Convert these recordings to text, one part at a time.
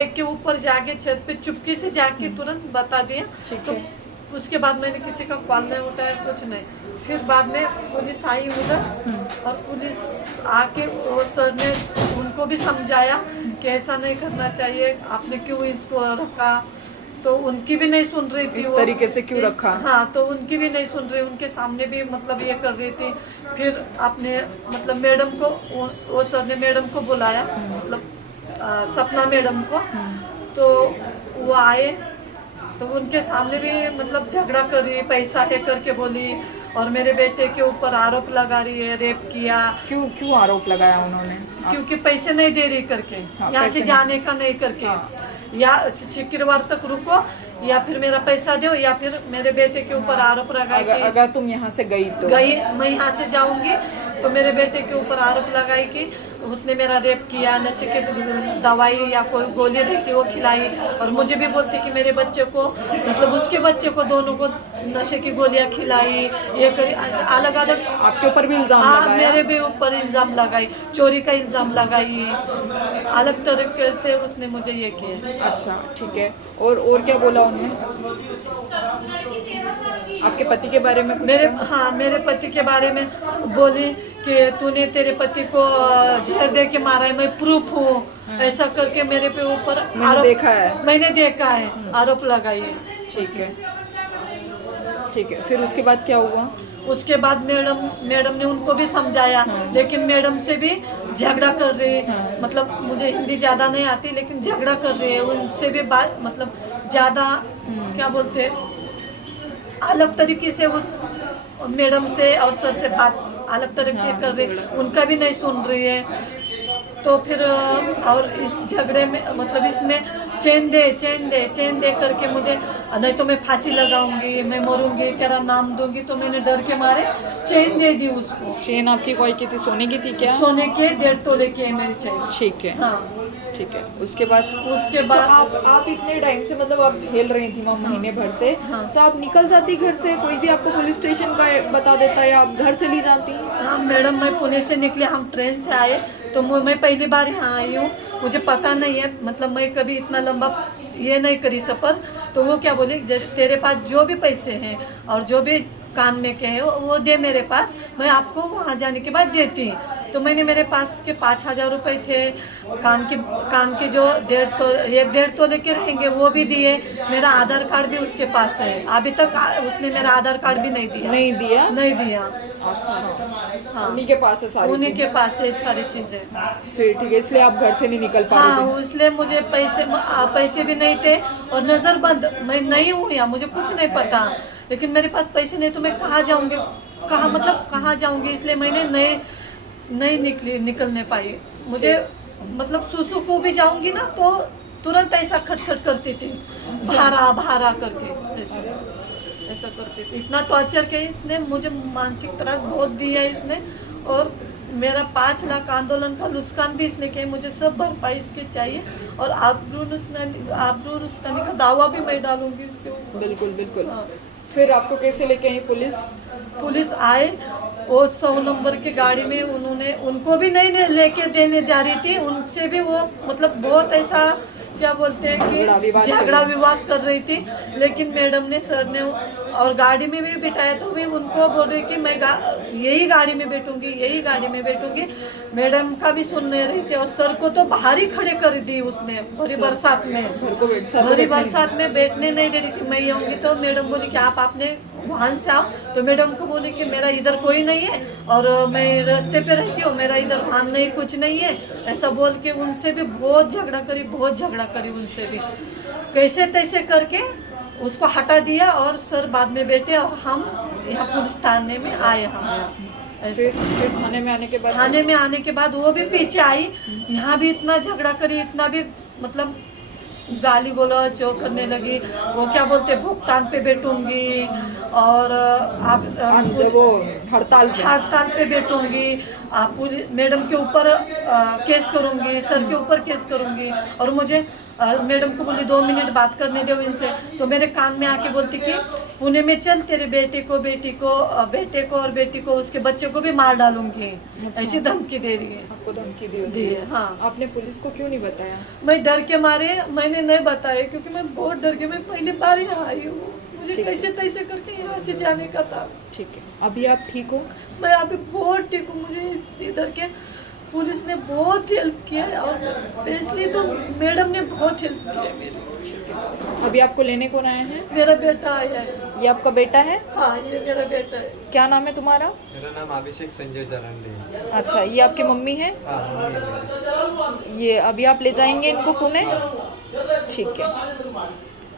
के ऊपर जाके छत पे चुपके से जाके तुरंत बता दिया। तो उसके बाद मैंने किसी का कॉल नहीं उठाया, कुछ नहीं। फिर बाद में पुलिस आई उधर और पुलिस आके वो सर ने उनको भी समझाया कि ऐसा नहीं करना चाहिए, आपने क्यों इसको रखा। तो उनकी भी नहीं सुन रही थी, इस तरीके से क्यों रखा। हाँ, तो उनकी भी नहीं सुन रही, उनके सामने भी मतलब ये कर रही थी। फिर आपने मतलब मैडम को, वो सर ने मैडम को बुलाया, मतलब सपना मैडम को। तो वो आए तो उनके सामने भी मतलब झगड़ा कर रही, पैसा है करके बोली, और मेरे बेटे के ऊपर आरोप लगा रही है, रेप किया। क्यों आरोप लगाया उन्होंने? क्योंकि पैसे नहीं दे रही करके, यहाँ से जाने का नहीं करके, या शुक्रवार तक रुको या फिर मेरा पैसा दो, या फिर मेरे बेटे के ऊपर आरोप लगाई कि अगर तुम यहाँ से गई तो मैं यहाँ से जाऊंगी तो मेरे बेटे के ऊपर आरोप लगाई कि उसने मेरा रेप किया, नशे की दवाई या कोई गोली रहती वो खिलाई, और मुझे भी बोलती कि मेरे बच्चे को, मतलब उसके बच्चे को, दोनों को नशे की गोलियां खिलाई, ये करी, अलग अलग। आपके ऊपर भी इल्जाम लगाया? मेरे भी ऊपर इल्जाम लगाई, चोरी का इल्जाम लगाई, अलग तरीके से उसने मुझे ये किया। अच्छा, ठीक है। और क्या बोला उन्होंने आपके पति के बारे में? मेरे पति के बारे में बोली कि तूने, तेरे पति को जहर दे के मारा है, मैं प्रूफ हूँ, ऐसा करके मेरे पे ऊपर मैंने देखा है, आरोप लगाई है। ठीक है। फिर उसके बाद क्या हुआ? उसके बाद मैडम ने उनको भी समझाया, लेकिन मैडम से भी झगड़ा कर रही है। मतलब मुझे हिंदी ज्यादा नहीं आती, लेकिन झगड़ा कर रही है उनसे भी, बात मतलब ज्यादा क्या बोलते, अलग तरीके से उस मैडम से और सर से बात अलग तरीके से कर रही, उनका भी नहीं सुन रही है। तो फिर और इस झगड़े में मतलब इसमें चैन दे करके मुझे, नहीं तो मैं फांसी लगाऊंगी, मैं मरूंगी, तेरा नाम दूंगी, तो मैंने डर के मारे चैन दे दी उसको। चेन आपकी कोई की थी? सोने की थी क्या? सोने के 1.5 तोले की है मेरी चैन। ठीक है। हाँ, ठीक है। उसके बाद तो आप इतने टाइम से मतलब आप झेल रही थी वहाँ महीने भर से। हाँ। तो आप निकल जाती घर से, कोई भी आपको पुलिस स्टेशन का बता देता, या आप घर चली जाती? हाँ मैडम, मैं पुणे से निकली, हम ट्रेन से आए, तो मैं पहली बार यहाँ आई हूँ, मुझे पता नहीं है, मतलब मैं कभी इतना लंबा ये नहीं करी सफ़र। तो वो क्या बोले, तेरे पास जो भी पैसे हैं और जो भी कान में के हैं वो दे मेरे पास, मैं आपको वहाँ जाने के बाद देती। तो मैंने, मेरे पास के 5,000 रुपये थे, कान के जो 1.5 तोले के रहेंगे वो भी दिए, मेरा आधार कार्ड भी उसके पास है, अभी तक उसने मेरा आधार कार्ड भी नहीं दिया। अच्छा, हाँ, उन्हीं के पास है सारी उन्हीं के पास है सारी चीजें। फिर ठीक है, इसलिए आप घर से नहीं निकल पा रहे थे? हाँ, इसलिए मुझे पैसे भी नहीं थे और नजर बंद, मैं नहीं हूँ या मुझे कुछ नहीं पता, लेकिन मेरे पास पैसे नहीं तो मैं कहाँ जाऊंगी, कहाँ जाऊंगी, इसलिए मैंने नहीं निकलने पाई। मुझे मतलब सुसु को भी जाऊंगी ना तो तुरंत ऐसा खटखट करती थी, भारा करके ऐसा करती थी। इतना टॉर्चर किया इसने, मुझे मानसिक त्रास बहुत दिया इसने, और मेरा 5 लाख आंदोलन का नुकसान भी इसने किया, मुझे सब भरपाई इसकी चाहिए, और आबरू नुकसानी का दावा भी मैं डालूंगी इसके ऊपर। बिल्कुल। हाँ। फिर आपको कैसे लेके आई पुलिस आए, वो 100 नंबर की गाड़ी में, उनको भी नहीं लेके देने जा रही थी, उनसे भी वो मतलब बहुत ऐसा क्या बोलते हैं कि झगड़ा विवाद कर रही थी। लेकिन मैडम ने, सर ने, और गाड़ी में भी बिठाया तो भी उनको बोल रही कि मैं यही गाड़ी में बैठूंगी। मैडम का भी सुन नहीं रही थी, और सर को तो बाहर ही खड़े कर दी उसने, भरी बरसात में बैठने नहीं दे रही थी। मैं आऊंगी तो मैडम बोली कि आप अपने वाहन से आओ, तो मैडम को बोली कि मेरा इधर कोई नहीं है और मैं रास्ते पे रहती हूँ, मेरा इधर वाहन नहीं, कुछ नहीं है, ऐसा बोल के उनसे भी बहुत झगड़ा करी उनसे भी, कैसे तैसे करके उसको हटा दिया। और सर बाद में बैठे और हम यहाँ पुलिस थाने में आए। फिर थाने में आने के बाद वो भी पीछे आई, यहाँ भी इतना झगड़ा करी, इतना भी मतलब गाली गलौज करने लगी। वो क्या बोलते, भुगतान पे बैठूंगी, और आप वो हड़ताल पे बैठूंगी, आप मैडम के ऊपर केस करूंगी, सर के ऊपर केस करूंगी, और मुझे मैडम को बोली 2 मिनट बात करने दो इनसे, तो मेरे कान में आके बोलती कि पुणे में चल, तेरे बेटे को और बेटी को उसके बच्चे को भी मार डालूंगी। अच्छा। ऐसी धमकी दे रही है। आपको धमकी दी जी उसने? हाँ। आपने पुलिस को क्यों नहीं बताया? मैं डर के मारे मैंने नहीं बताया, क्योंकि मैं बहुत डर के, मैं पहली बार यहाँ आई हूँ, मुझे ठीक है। कैसे तैसे करके यहाँ से जाने का था। ठीक है, अभी आप ठीक हो? मैं अभी बहुत ठीक हूँ। मुझे इधर के पुलिस ने बहुत हेल्प किया है, और स्पेशली तो मैडम ने बहुत हेल्प किया है मेरी। अभी आपको लेने कौन आए हैं? मेरा बेटा आया है। ये आपका बेटा है? हाँ, ये मेरा बेटा है। क्या नाम है तुम्हारा? मेरा नाम अभिषेक संजय चरणले है। अच्छा, ये आपकी मम्मी है? हाँ, मम्मी है मेरी। ये अभी आप ले जाएंगे इनको पुणे? ठीक है,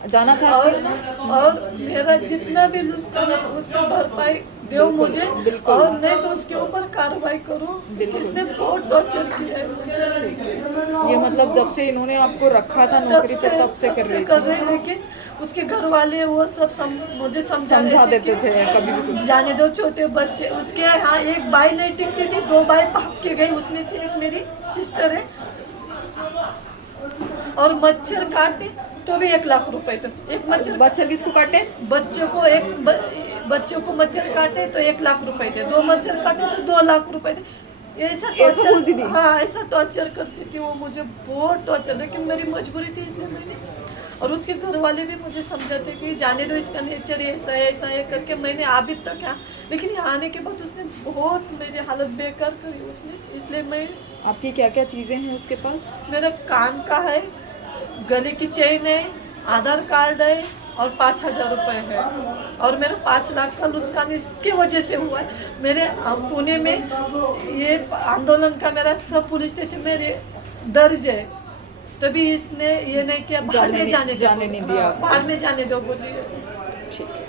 जाना चाहती हो ना? और मेरा जितना भी नुकसान है उससे भरपाई दो मुझे, बिल्कुल। और नहीं तो उसके ऊपर कार्रवाई करो। बिल्कुल। इसने बहुत टॉर्चर किया है मुझे। ये मतलब जब से इन्होंने आपको रखा था नौकरी पे तब से कर रही कर थी? रहे, लेकिन उसके घर वाले वो सब मुझे समझा देते कि थे कभी भी कुछ? जाने दो, छोटे बच्चे। उसके यहाँ एक बाई नहीं टिकती थी, 2 बाई भाग के गई, उसमें से एक मेरी सिस्टर है। और मच्छर काटे तो भी 1 लाख रुपए, तो एक मच्छर किसको काटे? बच्चों को मच्छर काटे तो 1 लाख रुपए दे, 2 मच्छर काटे तो 2 लाख रुपए दे। ऐसा बोलती थी? हाँ, ऐसा टॉर्चर करती थी वो मुझे, बहुत टॉर्चर। लेकिन मेरी मजबूरी थी, इसलिए मैंने, और उसके घर वाले भी मुझे समझाते कि जाने दो, इसका नेचर ऐसा है करके। मैंने अभी तक यहाँ, लेकिन यहाँ आने के बाद उसने बहुत मेरी हालत बेकार करी उसने, इसलिए मैं। आपकी क्या क्या चीजें हैं उसके पास? मेरा कान का है, गले की चेन है, आधार कार्ड है, और 5,000 रुपये है, और मेरा 5 लाख का नुकसान इसके वजह से हुआ है। मेरे पुणे में ये आंदोलन का मेरा सब पुलिस स्टेशन में दर्ज है, तभी इसने ये नहीं किया, बाहर में जाने नहीं दिया। बाहर में जाने दो बोली। ठीक है।